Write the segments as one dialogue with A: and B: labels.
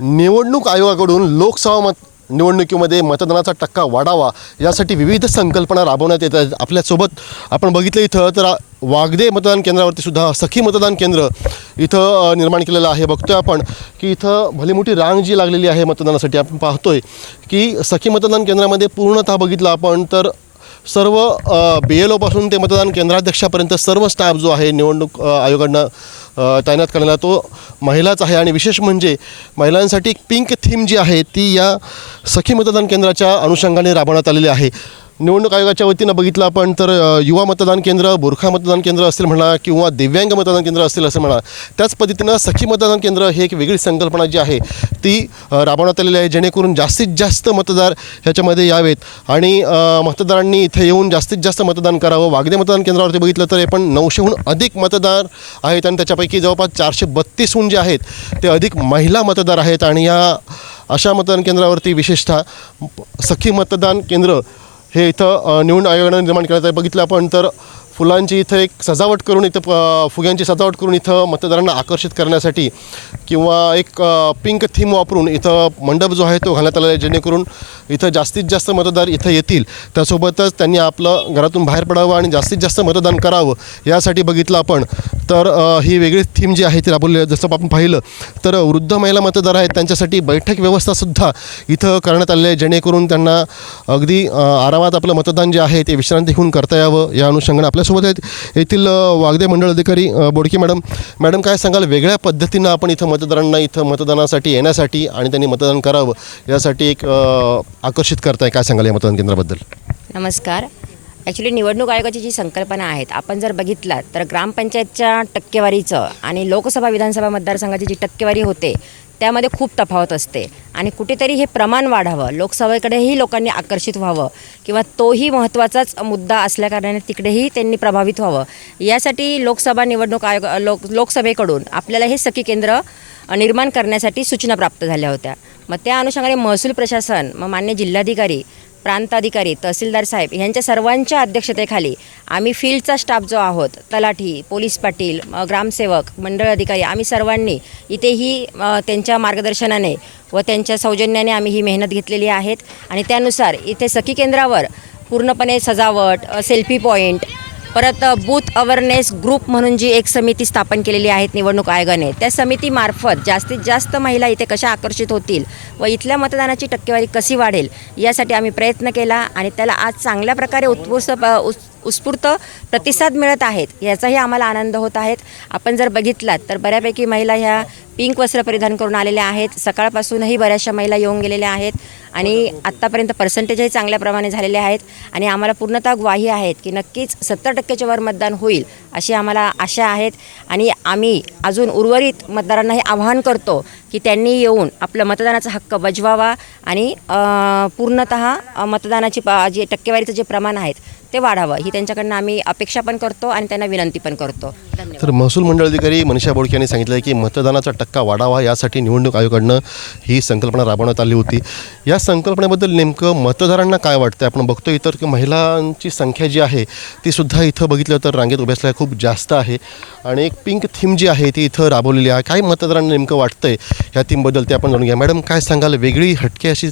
A: निवडणूक आयोगाकडून लोकसभा मत निवडणुकीमध्ये मतदानाचा टक्का वाढावा यासाठी विविध संकल्पना राबवण्यात येत आहेत. आपल्यासोबत आपण बघितलं इथं तर वागदे मतदान केंद्रावरती सुद्धा सखी मतदान केंद्र इथं निर्माण केलेलं आहे. बघतोय आपण की इथं भली मोठी रांग जी लागलेली आहे मतदानासाठी. आपण पाहतोय की सखी मतदान केंद्रामध्ये पूर्णतः बघितलं आपण तर सर्व बी एल ओपासून ते मतदान केंद्राध्यक्षापर्यंत सर्व स्टाफ जो आहे निवडणूक आयोगानं तैनात करण्याला तो महिलाच आहे आणि विशेष म्हणजे महिलांसाठी एक पिंक थीम जी आहे ती या सखी मतदान केंद्राच्या अनुषंगाने राबवण्यात आलेली आहे. निवडणूक आयोगाच्या वतीनं बघितलं आपण तर युवा मतदान केंद्र बुरखा मतदान केंद्र असेल म्हणा किंवा दिव्यांग मतदान केंद्र असेल असं म्हणा त्याच पद्धतीनं सखी मतदान केंद्र ही एक वेगळी संकल्पना जी आहे ती राबवण्यात आलेली आहे जेणेकरून जास्तीत जास्त मतदार ह्याच्यामध्ये यावेत. आणि मतदारांनी इथे येऊन जास्तीत जास्त मतदान करावं. वागदे मतदान केंद्रावरती बघितलं तर पण नऊशेहून अधिक मतदार आहेत आणि त्याच्यापैकी जवळपास चारशे बत्तीसहून जे आहेत ते अधिक महिला मतदार आहेत. आणि या अशा मतदान केंद्रावरती विशेषतः सखी मतदान केंद्र हे इथं निवडणूक आयोगानं निर्माण केलं आहे बघितलं आपण तर फुलांची इथं एक सजावट करून इथं फुग्यांची सजावट करून इथं मतदारांना आकर्षित करण्यासाठी किंवा एक पिंक थीम वापरून इथं मंडप जो आहे तो घालण्यात आलेला आहे जेणेकरून इथं जास्तीत जास्त मतदार इथं येतील. त्यासोबतच त्यांनी आपलं घरातून बाहेर पडावं आणि जास्तीत जास्त मतदान करावं यासाठी बघितलं आपण. तर ही वेगळीच थीम जी आहे ती राबवली जसं आपण पाहिलं तर वृद्ध महिला मतदार आहेत त्यांच्यासाठी बैठक व्यवस्थासुद्धा इथं करण्यात आलेली आहे जेणेकरून त्यांना अगदी आरामात आपलं मतदान जे आहे ते विश्रांती घेऊन करता यावं या अनुषंगाने आपल्यासोबत आहेत. येथील वागदे मंडळ अधिकारी बोडकी मॅडम. मॅडम काय सांगाल? वेगळ्या पद्धतीनं आपण इथं मतदारांना इथं मतदानासाठी येण्यासाठी आणि त्यांनी मतदान करावं यासाठी एक आकर्षित करताय. काय सांगाल या मतदान केंद्राबद्दल?
B: नमस्कार. ॲक्च्युली निवडणूक आयोगाची जी संकल्पना आहेत आपण जर बघितलात तर ग्रामपंचायतच्या टक्केवारीचं आणि लोकसभा विधानसभा मतदारसंघाची जी टक्केवारी होते त्यामध्ये खूप तफावत असते. आणि कुठेतरी हे प्रमाण वाढावं लोकसभेकडेही लोकांनी आकर्षित व्हावं किंवा तोही महत्त्वाचाच मुद्दा असल्याकारणाने तिकडेही त्यांनी प्रभावित व्हावं. यासाठी लोकसभा निवडणूक आयोग लोक लोकसभेकडून आपल्याला हे सखी केंद्र निर्माण करण्यासाठी सूचना प्राप्त झाल्या होत्या. मग त्या अनुषंगाने महसूल प्रशासन मग मान्य जिल्हाधिकारी प्रांताधिकारी तहसीलदार साहेब यांच्या सर्वांच्या अध्यक्षतेखाली आम्ही फील्डचा स्टाफ जो आहोत तलाठी पोलीस पाटील ग्रामसेवक मंडळ अधिकारी आम्ही सर्वांनी इथेही त्यांच्या मार्गदर्शनाने व त्यांच्या सौजन्याने आम्ही ही मेहनत घेतलेली आहेत आणि त्यानुसार इथे सखी केंद्रावर पूर्णपणे सजावट सेल्फी पॉईंट परत बूथ अवेअरनेस ग्रुप म्हणून जी एक समिती स्थापन केलेली आहेत निवडणूक आयोगाने त्या समितीमार्फत जास्तीत जास्त महिला इथे कशा आकर्षित होतील व इथल्या मतदानाची टक्केवारी कशी वाढेल यासाठी आम्ही प्रयत्न केला आणि त्याला आज चांगल्या प्रकारे उत्कृष्ट उत् उत्स्फूर्त प्रतिसाद मिळत आहेत याचाही आम्हाला आनंद होत आहेत. आपण जर बघितलात तर बऱ्यापैकी महिला ह्या पिंक वस्त्र परिधान करून आलेल्या आहेत. सकाळपासूनही बऱ्याचशा महिला येऊन गेलेल्या आहेत आणि आत्तापर्यंत पर्सेंटेजही चांगल्या प्रमाणे झालेले आहेत आणि आम्हाला पूर्णतः ग्वाही आहेत की नक्कीच सत्तर टक्क्याच्या वर मतदान होईल अशी आम्हाला आशा आहेत. आणि आम्ही अजून उर्वरित मतदारांना हे आवाहन करतो की त्यांनी येऊन आपलं मतदानाचा हक्क बजवावा आणि पूर्णत मतदानाची प- जे टक्केवारीचं जे प्रमाण आहेत ते वाढावं. ही त्यांच्याकडनं आम्ही अपेक्षा पण करतो आणि त्यांना विनंती पण करतो.
A: तर महसूल मंडळ अधिकारी मनीषा बोडके यांनी सांगितलं आहे की मतदानाचा टक्का वाढावा यासाठी निवडणूक आयोगाकडनं ही संकल्पना राबवण्यात आली होती. या संकल्पनेबद्दल नेमकं मतदारांना काय वाटतं आपण बघतो इतर की महिलांची संख्या जी आहे ती सुद्धा इथं बघितलं तर रांगेत उभ्या असल्या खूप जास्त आहे. आणि एक पिंक थीम जी आहे ती इथं राबवलेली आहे. काय मतदारांना नेमकं वाटतंय ह्या थीमबद्दल ते आपण जाणून घ्या. मॅडम काय सांगाल? वेगळी हटके अशी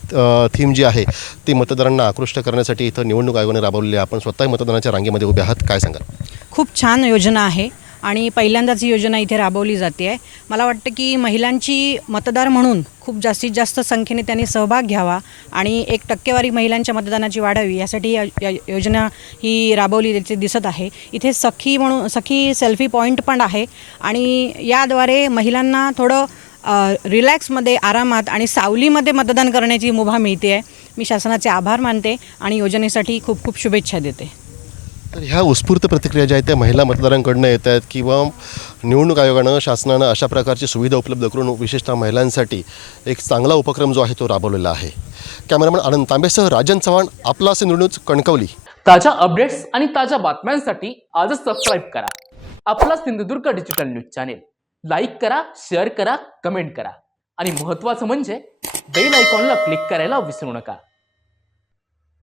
A: थीम जी आहे ती मतदारांना आकृष्ट करण्यासाठी इथं निवडणूक आयोगाने राबवलेली आहे. आपण स्वतः मतदानाच्या रांगेमध्ये उभे आहात. काय सांगाल?
C: खूप छान योजना आहे. आणि पहिल्यांदाच ही योजना इथे राबवली जाते. आहे मला वाटतं की महिलांची मतदार म्हणून खूप जास्तीत जास्त संख्येने त्यांनी सहभाग घ्यावा आणि एक टक्केवारी महिलांच्या मतदानाची वाढावी यासाठी या योजना ही राबवली त्याची दिसत आहे. इथे सखी म्हणून सखी सेल्फी पॉईंट पण आहे आणि याद्वारे महिलांना थोडं रिलॅक्समध्ये आरामात आणि सावलीमध्ये मतदान करण्याची मुभा मिळते. आहे मी शासनाचे आभार मानते आणि योजनेसाठी खूप खूप शुभेच्छा देते.
A: तर ह्या उत्स्फूर्त प्रतिक्रिया ज्या आहेत त्या महिला मतदारांकडनं येत आहेत किंवा निवडणूक आयोगानं शासनानं अशा प्रकारची सुविधा उपलब्ध करून विशेषतः महिलांसाठी एक चांगला उपक्रम जो आहे तो राबवलेला आहे. कॅमेरामॅन आनंद तांबेसह राजन चव्हाण आपला असे निवडणूक कणकवली.
D: ताज्या अपडेट्स आणि ताज्या बातम्यांसाठी आजच सबस्क्राईब करा. आपला Sindhudurg digital news channel. Like करा शेअर करा कमेंट करा. आणि महत्त्वाचं म्हणजे बेल आयकॉनला क्लिक करायला विसरू नका.